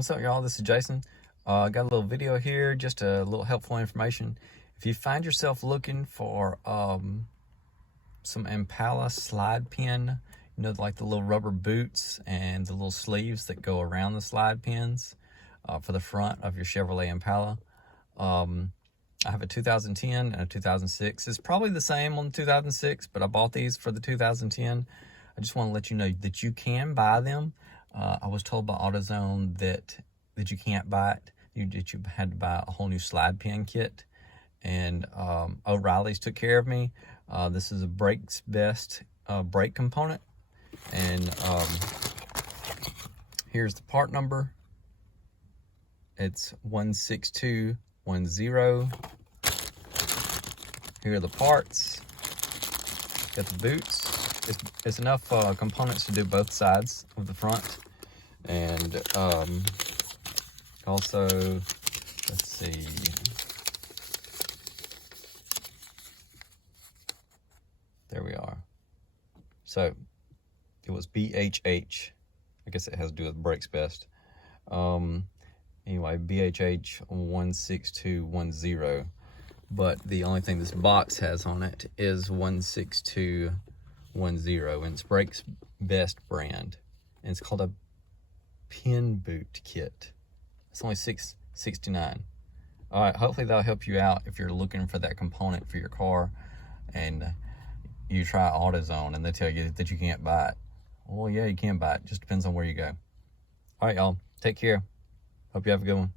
What's up, y'all? This is Jason. I got a little video here, just a little helpful information. If you find yourself looking for some Impala slide pin, like the little rubber boots and the little sleeves that go around the slide pins for the front of your Chevrolet Impala. I have a 2010 and a 2006. It's probably the same on the 2006, but I bought these for the 2010. I just want to let you know that you can buy them. I was told by AutoZone that you can't buy it. You had to buy a whole new slide pin kit. And O'Reilly's took care of me. This is a Brakes Best brake component. And here's the part number. It's 16210. Here are the parts. Got the boots. It's enough components to do both sides of the front. And also, let's see. There we are. So it was BHH. I guess it has to do with Brakes Best. Anyway, BHH 16210. But the only thing this box has on it is 16210, and it's Brakes Best brand, and it's called a pin boot kit. It's only $6.69. All right, hopefully that'll help you out if you're looking for that component for your car, and you try AutoZone and they tell you that you can't buy it. Well, yeah, you can buy it. Just depends on where you go. All right, y'all, take care. Hope you have a good one.